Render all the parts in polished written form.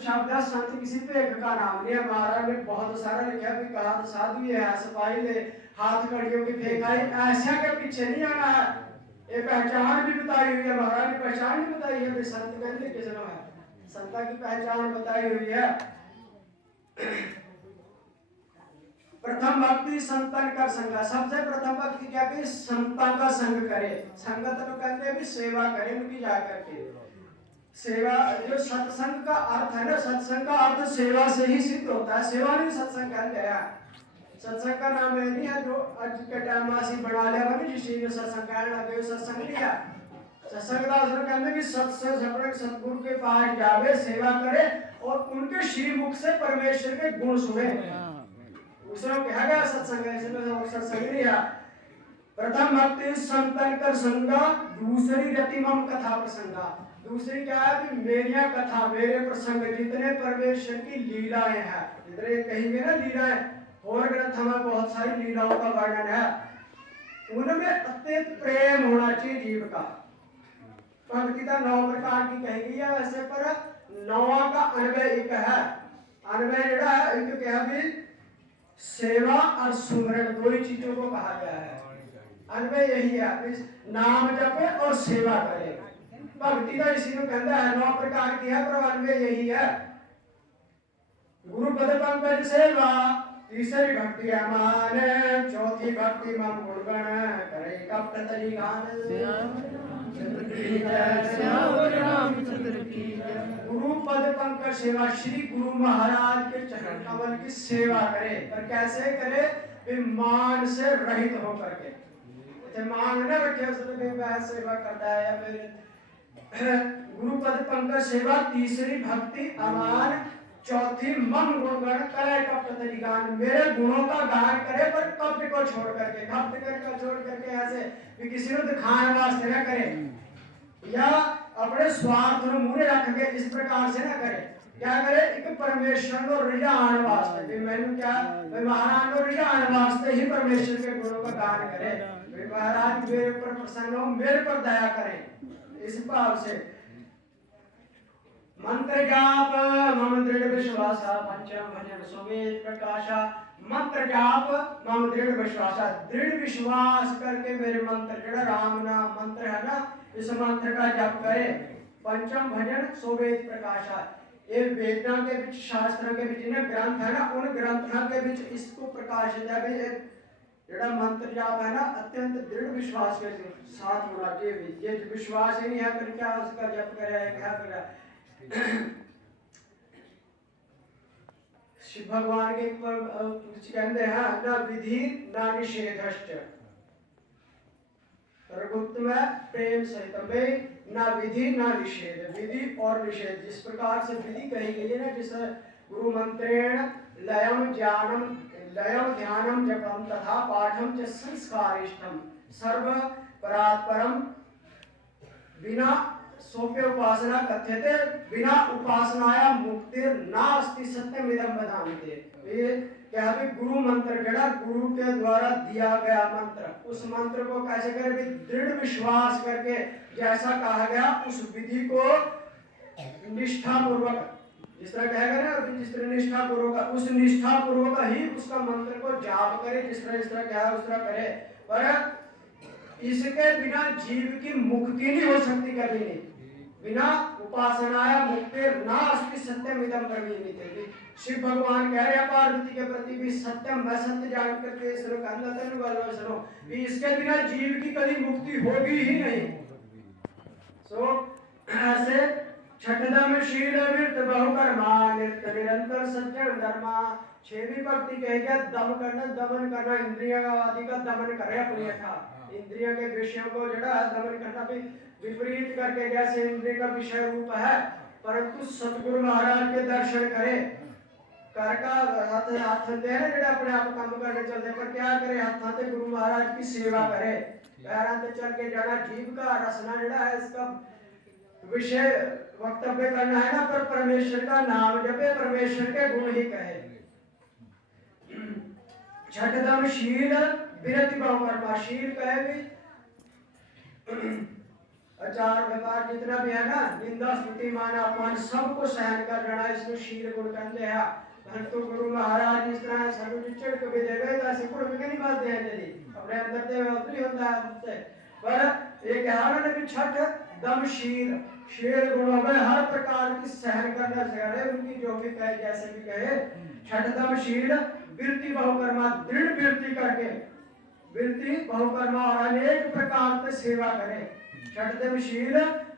शब्द है, संत किसी पे एक का नाम नहीं है। महाराज ने बहुत सारा लिखा भी, कहा तो साधु ये है, सिपाही ले हाथ कड़ियों की फेंकाई, ऐसा के पीछे नहीं आना है। ये पहचान भी बताई हुई है, महाराज ने पहचान भी बताई है, संत कहते किस नाम है, संता की पहचान बताई हुई है। प्रथम भक्ति संतन का संग, सबसे प्रथम भक्ति क्या कि संतां का संग करे। संगत तो कहते हैं भी सेवा करें उनकी जा करके। सेवा जो सत्संग का अर्थ है ना, सत्संग का अर्थ सेवा से ही सिद्ध होता है। सेवा नहीं सत्संग कह गया। सत्संग का नाम है नहीं है जो आज के टाइम में आसी बना लिया बनी जिस चीज में सत्संग कहने लगे सत्संग नहीं है। सत्संग का असर कहते कि सत्संग अपने सतगुरु के पास जावे, सेवा करे और उनके श्री मुख से परमेश्वर के गुण सुने। उसने कहा गया सत्संग है, इसमें सत्संग नहीं है। प्रथम भक्ति संतन कर संगा, दूसरी रति मम कथा प्रसंगा। दूसरी क्या है कि मेरी कथा, मेरे प्रसंग जितने परमेश्वर की लीलाएं हैं, जितने कहेंगे ना लीलाएं, और ग्रंथ में बहुत सारी लीलाओं का वर्णन है, उनमें अत्यंत प्रेम होना चाहिए जीव का। भक्ति का 9 प्रकार की कही गई है वैसे, पर 9वां का अन्वय एक है। अन्वय जड़ा है एक क्या भी सेवा और सुमरन, दो ही चीजों को कहा गया है। अन्वय यही है, नाम जपे और सेवा करे। भक्ति का इसी में कहता है 9 प्रकार की है, पर अन्वय यही है। गुरु पद पंकज सेवा, तीसरी भक्ति अमान, चौथी भक्ति मम गुणगण करे कपट तरी गान। गुरु पद पंकज सेवा, श्री गुरु महाराज के चरण कमल की सेवा करे, पर कैसे करे, मान से रहित होकर के। मान न रखे उसने वह सेवा करता है या फिर गुरु पद पंकज सेवा, तीसरी भक्ति अमान, चौथी मन गुणगण करे कपट तरी गान। मेरे गुणों का गान करे पर कपट को छोड़ करके, कपट को छोड़ करके ऐसे कि किसी को दिखाने वास्ते न करे या अपने स्वार्थ को मुंह रख के इस प्रकार से न करे। क्या करे, एक परमेश्वर को रिझाने वास्ते भी मैंने क्या महाराज को रिझाने वास्ते ही परमेश्वर के गुणों का गान करे। महाराज मेरे पर प्रसन्न हो, मेरे पर दया करें, इस भाव से। मंत्र जाप मम दृढ़ विश्वास, पंचम भजन सुवेद प्रकाशा। मंत्र जाप मम दृढ़ विश्वास, दृढ़ विश्वास करके मेरे मंत्र जड़ा राम नाम मंत्र है ना, इस मंत्र का जप करे। पंचम भजन सुवेद प्रकाशा, ये वेदों के बीच, शास्त्रों के बीच जिन्हें ग्रंथ है ना, उन ग्रंथों के बीच इसको प्रकाशित है भी। जड़ा मंत्र जाप है ना, अत्यंत दृढ़ विश्वास के साथ होना चाहिए। ये विश्वास ही नहीं है फिर क्या उसका जप करे, क्या करे। शिव भगवान के कहते हैं न विधि न निषेधश्च, प्रेम सहित में न विधि न निषेध, विधि और निषेध। जिस प्रकार से विधि कही गई है ना, जिस गुरु मंत्रेण लयम ज्ञानम, लयम ध्यानम जपम तथा पाठम च संस्कारिष्टम सर्व परात्परम, बिना सोप्य उपासना कथ्यते, बिना उपासनाया मुक्तिर नास्ति सत्यमिदं वदामि। ये क्या है, गुरु मंत्र जड़ा गुरु के द्वारा दिया गया मंत्र, उस मंत्र को कैसे करें, दृढ़ विश्वास करके जैसा कहा गया उस विधि को निष्ठा पूर्वक, जिस तरह कहेगा ना, जिस तरह निष्ठा पूर्वक, उस निष्ठा पूर्वक ही उसका मंत्र को जाप करे, जिस तरह क्या है उस तरह करे। पर इसके बिना जीव की मुक्ति नहीं हो सकती कभी नहीं। बिना उपासनाया मुक्ति नास्ति सत्यमिदं ब्रवीमि। शिव भगवान कह रहे हैं पार्वती के प्रति भी, सत्यम मैं सत्य जान करके सुनो, इसके बिना जीव की कभी मुक्ति होगी ही नहीं। सो ऐसे छठदम शील विरत बहुकर्मा, नित्य निरंतर सज्जन धर्मा। 6वीं भक्ति कहेगा दम करना, दमन करना, इंद्रियों आदि का दमन करे अपनी यथा, इंद्रियों के विषयों को जड़ा दमन करना भी विपरीत करके, जैसे इंद्रिय का विषय रूप है, परंतु सतगुरु महाराज के दर्शन करे। कर का हाथ हाथ दे ना जड़ा अपने आप काम करके चलते, पर क्या करे, हाथ गुरु महाराज की सेवा करे। पैरां ते चल के जाना, जीव का रसना जड़ा है इसका विषय वक्तव्य करना है ना, पर परमेश्वर का नाम जपे, परमेश्वर के गुण ही कहे। छठदम शील विरति बहुकर्मा, शील कहे भी आचार व्यवहार जितना भी है ना, निंदा स्तुति मान अपमान सबको सहन कर लेना, इसको शील गुण कहते हैं। परंतु गुरु महाराज इस तरह सब चिड़ को भी देवे तो ऐसे गुण भी नहीं बात है यदि अपने अंदर देवे उतनी होता है उससे। पर एक है ना कि छठ दमशील शील गुण हो गए, हर प्रकार की सहन करना सिखाए, उनकी जो भी कहे जैसे भी कहे। छठ दमशील वृत्ति बहुकर्मा, दृढ़ वृत्ति करके वृत्ति बहुकर्मा और अनेक प्रकार से सेवा करे। षडदमशील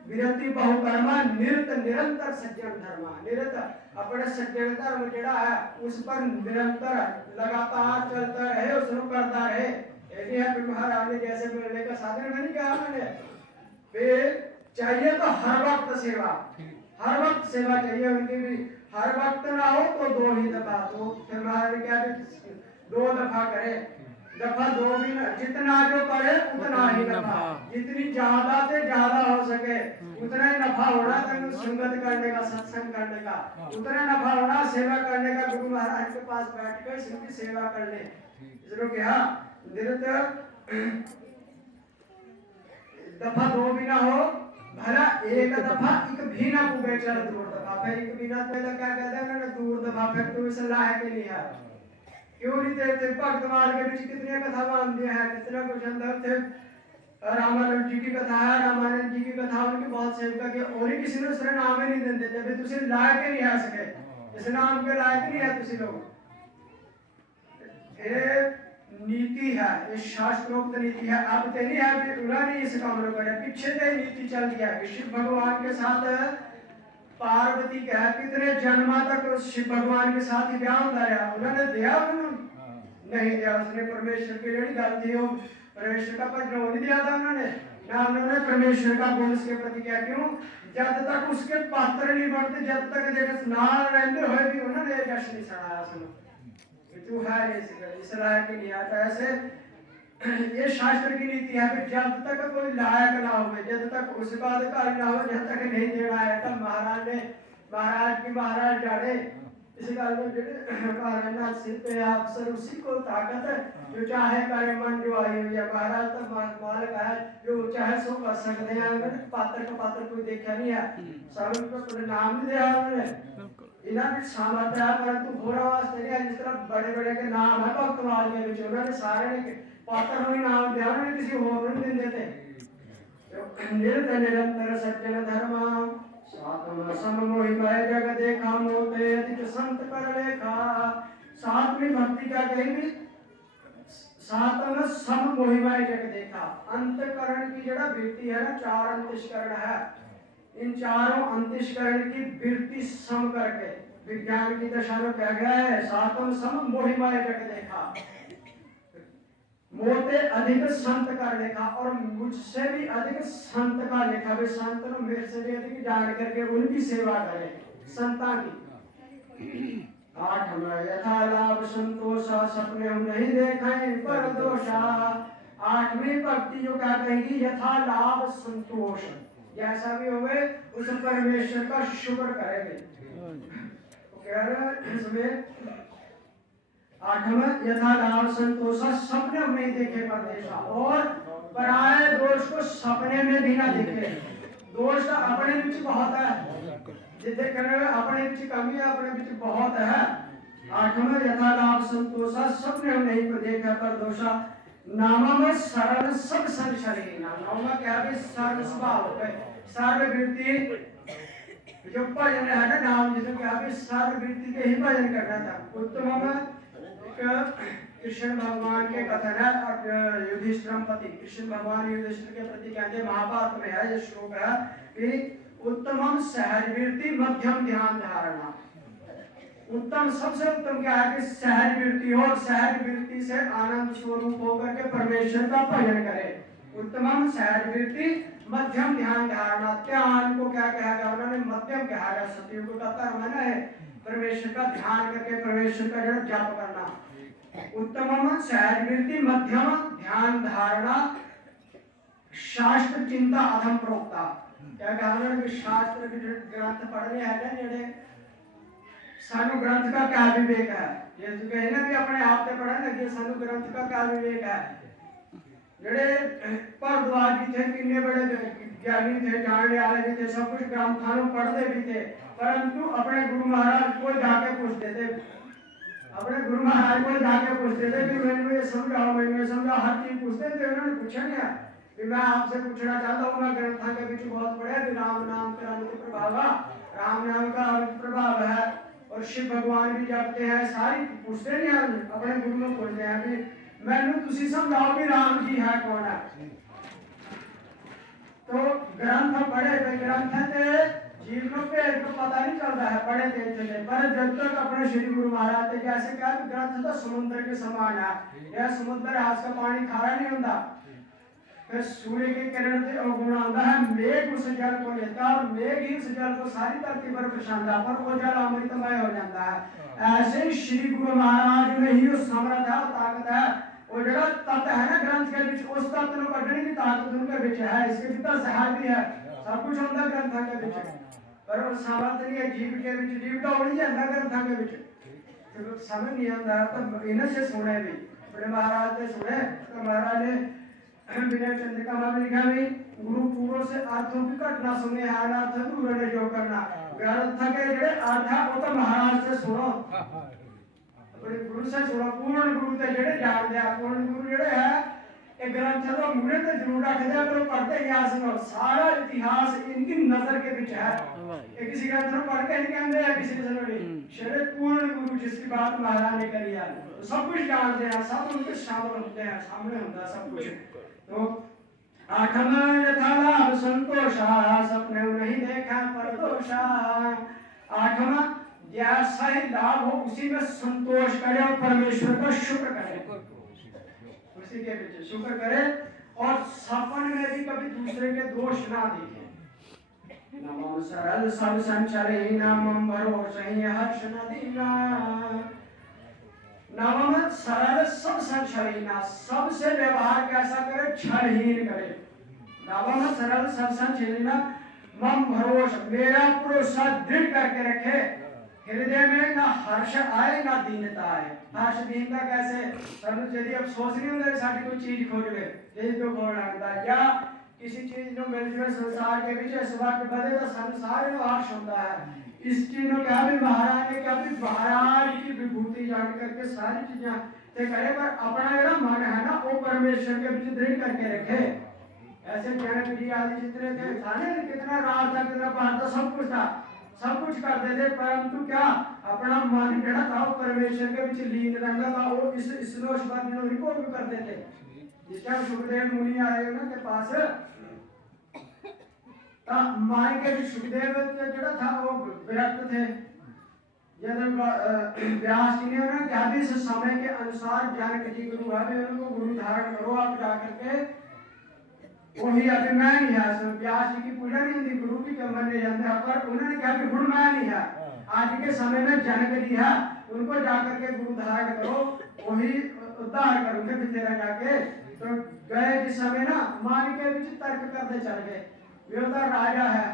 विरति बहुकर्मा निरत निरंतर सज्जन धर्मा, निरत अपने सज्जन धर्म जड़ा है उस पर निरंतर लगातार चलता रहे, उसको करता रहे। एक महाराज ने जैसे मिलने का साधन मैंने कहा, मैंने वे चाहिए तो हर वक्त सेवा, हर वक्त सेवा चाहिए उनकी भी। हर वक्त ना हो तो दो ही दफा, तो फिर महाराज ने क्या 2 दफा करे, दफा 2 भी ना, जितना जो करे उतना ही नफा, जितनी ज्यादा से ज्यादा हो सके उतना ही नफा होना। तो संगत करने का, सत्संग करने का उतना नफा होना, सेवा करने का। गुरु महाराज के पास बैठकर सबकी सेवा कर ले, इसलिए क्या निरंतर दफा 2 भी ना हो, भला एक दफा एक भी ना पुगे, चल दूर दफा, फिर एक भी ना, पहले क्या कहते हैं ना, दूर दफा, फिर तो इस लायक नहीं है। क्यों नहीं थे भक्त मार के बीच कितने कथा बांध दिया है, कितना कुछ अंदर थे। रामानंद जी की कथा है, रामानंद जी की कथा उनकी बहुत सेवका की, और ही किसी ने उसका नाम ही नहीं देते, जब तुझे लायक नहीं आ सके, इस नाम के लायक नहीं है तुझे लोग। ये नीति है, ये शास्त्रोक्त नीति है। अब तो नहीं है उन्होंने इस काम को किया, पीछे से नीति चल गया कि शिव भगवान के साथ पार्वती का कितने जन्मा तक शिव भगवान के साथ ही ब्याह होता रहा, उन्होंने दिया नहीं दिया, उसने परमेश्वर की जड़ी गलती हो, परमेश्वर का पद नहीं दिया था उन्होंने ना, उन्होंने परमेश्वर का गुण उसके प्रति किया। क्यों? जब तक उसके पात्र नहीं बढ़ते, जब तक देख नाल रहते हुए भी उन्होंने यश नहीं चढ़ाया, सुनो तू है इस लायक नहीं आता। ऐसे ये शास्त्र की नीति है कि जब तक कोई लायक ना हो, जब तक उसका अधिकारी ना हो, जब तक नहीं देना है। तब महाराज ने, महाराज की महाराज जाने इस गाल में महाराज सिर पे अफसर उसी को ताकत जो चाहे करे मन जो आई हुई है। महाराज तब मालिक है जो चाहे सो कर सकते हैं, पात्र का पात्र कोई देखा नहीं है, सब को नाम नहीं दिया उन्होंने, इन्हें भी सामर्थ्य है, परंतु बुरा वास्ते नहीं है। जिस तरह बड़े बड़े के नाम है भक्तवाल के बीच, उन्होंने सारे ने पात्र को नाम दिया, उन्होंने किसी और नहीं दिन देते। निरंतर निरंतर सज्जन धर्म सातम सम मोहि मय जग देखा, मोते अधिक संत कर लेखा। सातवीं भक्ति क्या कहेंगे? सातम सम मोहि मय जग देखा। अंतकरण की जड़ा वृत्ति है ना, 4 अंतस्करण है, इन चारों अंतस्करण की वृत्ति सम करके विज्ञान की दशा में कहा गया है, सातम सम मोहि मय जग देखा, मोते अधिक संत का लेखा, और मुझसे भी अधिक संत का लेखा। वे संत ने मेरे से भी अधिक जान करके उनकी सेवा करे, संता की। 8 में यथा लाभ संतोषा, सपने हम नहीं देखें पर दोषा। 8वीं भक्ति जो क्या कहेगी, यथा लाभ संतोष, जैसा भी होवे उस परमेश्वर का शुक्र करेंगे। कह रहे इसमें 8वां यथा लाभ संतोषा, सपने में नहीं देखे परदेशा, और पराये दोष को सपने में भी ना देखे। दोष तो अपने बीच बहुत है, जितने कहने अपने बीच कमी है, अपने बीच बहुत है। 8वां यथा लाभ संतोषा, सपने में नहीं देखा परदोषा। नामा में सरल सब संशरी, नामा क्या भी सरल स्वभाव है, सरल वृत्ति जो भजन है ना, नाम जिसमें क्या भी सरल वृत्ति के ही भजन करना था। उत्तम में कृष्ण भगवान के कथन है, युधिष्ठिर पति कृष्ण भगवान युधिष्ठिर के प्रति कहते महाभारत में है ये श्लोक है कि उत्तमम सहज वृत्ति मध्यम ध्यान धारणा। उत्तम सबसे उत्तम क्या है कि सहज वृत्ति हो, सहज वृत्ति से आनंद स्वरूप होकर के परमेश्वर का भजन करे। उत्तमम सहज वृत्ति मध्यम ध्यान धारणा। ध्यान को क्या कहा गया उन्होंने? मध्यम कहा गया। सतयुग का कर्म है परमेश्वर का ध्यान करके परमेश्वर का जड़ जाप करना। उत्तमम सहज वृत्ति मध्यम ध्यान धारणा, शास्त्र चिंता अधम प्रोक्ता। क्या कहा उन्होंने? शास्त्र के ग्रंथ पढ़ने हैं ना जेड़े, सानू ग्रंथ का क्या विवेक है, ये जो कहे ना भी अपने आप से पढ़े ना कि सानू ग्रंथ का क्या विवेक है। जेड़े भारद्वाज जी थे, किन्ने बड़े ज्ञानी थे, जानने वाले भी थे, सब कुछ ग्रंथों में पढ़ते भी थे, परंतु अपने गुरु महाराज को जाके पूछते थे, अपने गुरु महाराज को जाके पूछते थे कि मैंने ये समझाओ, मैंने ये समझाओ, हर चीज पूछते थे। उन्होंने पूछा नहीं कि मैं आपसे पूछना चाहता हूँ, मैं ग्रंथों के बीच बहुत पढ़े कि राम नाम का अमित प्रभाव, राम नाम का अमित प्रभाव है और शिव भगवान भी जपते हैं, सारी पूछते नहीं हैं, अपने गुरु को पूछते हैं कि मैंने तुसी समझाओ कि राम जी है कौन है। तो ग्रंथ पढ़े थे, ग्रंथ थे जीवनों पे तो पता नहीं चलता है, पढ़े थे पर जब तक अपने श्री गुरु महाराज थे, जैसे क्या ग्रंथ तो समुद्र के समान है, यह समुद्र आज का पानी खारा नहीं होता, फिर सूर्य की किरण से अवगुण आता है, मेघ उस जल को लेता और मेघ ही उस जल को सारी धरती पर प्रशांता पर वो जल अमृतमय हो जाता है। ऐसे ही श्री गुरु महाराज में ही उस समर्थ है, ताकत है, वो जड़ा तत्व है ना ग्रंथ के बीच, उस तत्व को कढ़ने की ताकत उनके बीच है, इसके भीतर जहर भी है, सब कुछ होता ग्रंथ के बीच, पर वो सामर्थ्य नहीं है जीव के बीच, जीव तो हो नहीं जाता ग्रंथ के बीच, तो समझ नहीं आता। तो इन्हें से सुने भी बड़े महाराज ने सुने, तो महाराज ने विनय चंद्रिका में लिखा भी गुरु पूर्व से अर्थों की घटना सुने, अनर्थ दूर ने जो करना, ग्रंथ के जड़े अर्थ है वो तो महाराज से सुनो, अपने गुरु से सुनो, पूर्ण गुरु ते जड़े जान दे, पूर्ण गुरु जड़े है एक ग्रंथ तो मुझे तो जरूर रख दे, पर पढ़ते यहाँ सुनो, सारा इतिहास इनकी नजर के बीच है, एक किसी ग्रंथ में पढ़ के नहीं कहते हैं किसी ने सुनो, शरीर पूर्ण गुरु जिसकी बात महाराज ने करी है, सब कुछ जानते हैं, सब उनके शामिल होते हैं, सामने होता सब कुछ। तो आठमा यथा लाभ संतोषा, सपने नहीं देखा परदोषा, आठमा जैसा ही लाभ हो उसी में संतोष करे और परमेश्वर का शुक्र करे, उसी के पीछे शुक्र करे और सपन में भी कभी दूसरे के दोष ना देखे। नमो सरल सब संचरे नामम भरोसे हर्ष नदीना, नवम सरल सब संचरीना, सबसे व्यवहार कैसा करे, छलहीन करे। नवम सरल सब संचरीना मम भरोसा, मेरा भरोसा दृढ़ करके रखे, हृदय में ना हर्ष आए ना दीनता आए। हर्ष दीनता कैसे, परंतु यदि अब सोच नहीं होता साड़ी कोई चीज खोज ले, यही तो खोजना होता है, या किसी चीज जो मिल जाए संसार के बीच स्वार्थ बदले तो संसार में हर्ष होता है। इस चीज में क्या भी महाराज ने क्या भी महाराज की विभूति जान करके सारी चीजें ते करे, पर अपना जो मन है ना वो परमेश्वर के बीच दृढ़ करके रखे। ऐसे जनक जी आदि जितने थे थाने कितना राज था, कितना बात था, सब कुछ था, सब कुछ करते थे, परंतु क्या अपना मन जड़ा था वो परमेश्वर के बीच लीन रहता था, वो इस श्लोक पर को भी करते थे। जिस टाइम सुखदेव मुनि आए उनके पास मान के भी सुखदेव जड़ा था वो विरक्त थे, जब व्यास जी ने उन्हें क्या भी इस समय के अनुसार जानक जी गुरु भावे उनको गुरु धारण करो, आप जाकर के वही अभिमान ही है, व्यास जी की पूजा नहीं होती, गुरु की कमर नहीं जाते, पर उन्होंने क्या भी गुणमान ही है, आज के समय में जनक जी है उनको जाकर के गुरु धारण करो, वही उद्धार करोगे फिर तेरा जाके। तो गए जिस समय ना मान के बीच तर्क करते चल गए, योद्धा राजा है,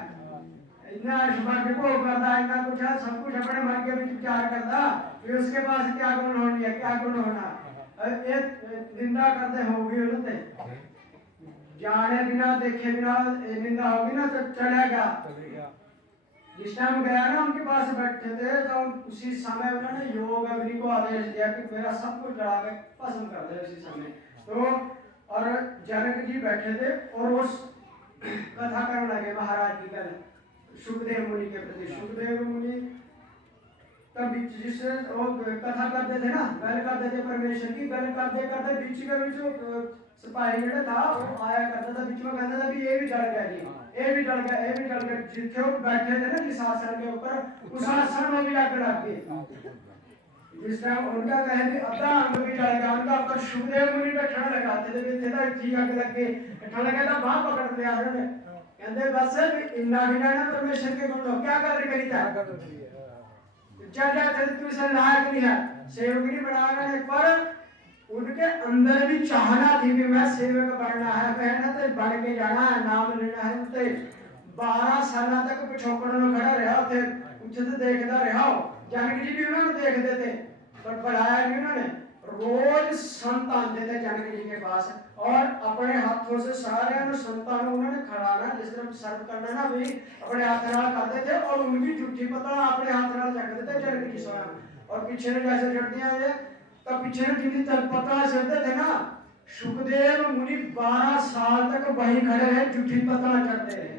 इतना ऐश्वर्य को करता, इतना कुछ है, सब कुछ अपने मन के बीच विचार करता, फिर उसके पास क्या गुण होनी है, क्या गुण होना, एक निंदा करते होगी होते, जाने बिना देखे बिना निंदा होगी ना तो चलेगा। जिस टाइम गया ना उनके पास बैठे थे तो उसी समय उन्होंने योग अग्नि को आदेश दिया कि मेरा सब कुछ जला के पसंद कर दे उसी समय। तो और जनक जी बैठे थे और उस कथा करने लगे महाराज की कल सुखदेव मुनि के प्रति। सुखदेव मुनि तब जिससे कथा करते थे ना, गल करते थे परमेश्वर की, गल करते करते बीच के बीच सिपाही जड़ा था वो आया करता था, बीच में कहता था भी ये भी जल गया जी, ये भी जल गया, ये भी जल गया। जिथे वो बैठे थे ना जिस आसन के ऊपर उस आसन में भी आग लग गई। जिस टाइम उनका कहे कि अद्धा अंग भी जल गया, उनका ऊपर सुखदेव मुनि बैठने लगाते थे कि तेरा ठीक आग लग गई, बैठने लगा था वहां पकड़ लिया उन्होंने, कहते बस इन्ना भी ना परमेश्वर के गुण क्या कर करी था, चल जाते तू इसे लायक नहीं है, सेवक नहीं बनाना है, पर उनके अंदर भी चाहना थी कि मैं सेवक बनना है, कहना तो बढ़ के जाना है, नाम लेना है। तो 12 साल तक पिछोकड़ में खड़ा रहा थे, उसे तो देखता रहा, जानकी जी भी उन्होंने देखते थे पर बढ़ाया नहीं उन्होंने, रोज संत आते थे जनक जी के पास और अपने हाथों से सारे संतान उन्होंने खड़ाना जिस तरह सर्व करना ना भी अपने हाथ नाल करते थे और उनकी जुठी पता अपने हाथ नाल चढ़ते थे जनक जी स्वयं और पीछे ने जैसे चढ़ती है तब पीछे ने जिनकी पता चढ़ते थे ना सुखदेव मुनि 12 साल तक वहीं खड़े रहे जुठी पता चढ़ते रहे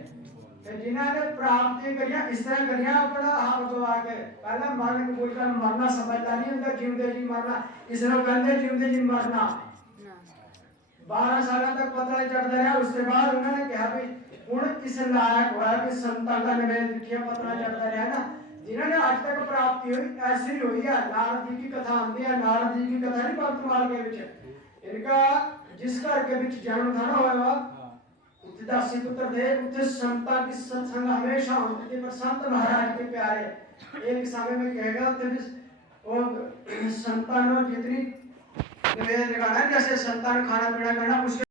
जिन्होंने प्राप्ति करिया इस तरह करिया अपना हाथ दबा के पहले मरण को बोलकर मरना समझदारी उनका जीवदे जी मरना इस तरह कहते जीवदे जी मरना 12 साल तक पता नहीं चढ़ता रहा उसके बाद उन्होंने कहा भाई हुण इस लायक हुआ कि संतान का निवेद लिखिया पता चढ़ता रहा ना जिन्होंने आज तक प्राप्ति हुई ऐसी ही हुई है नारद जी की कथा आती है नारद जी की कथा नहीं वर्तमान के विच इनका जिस घर के विच जन्म था ना हुआ दासी पुत्र थे उसे संता की सत्संग हमेशा होती थी पर संत महाराज के प्यारे एक समय में कहेगा तो वो संतान जितनी निवेदन करना जैसे संतान खाना पीना करना उसके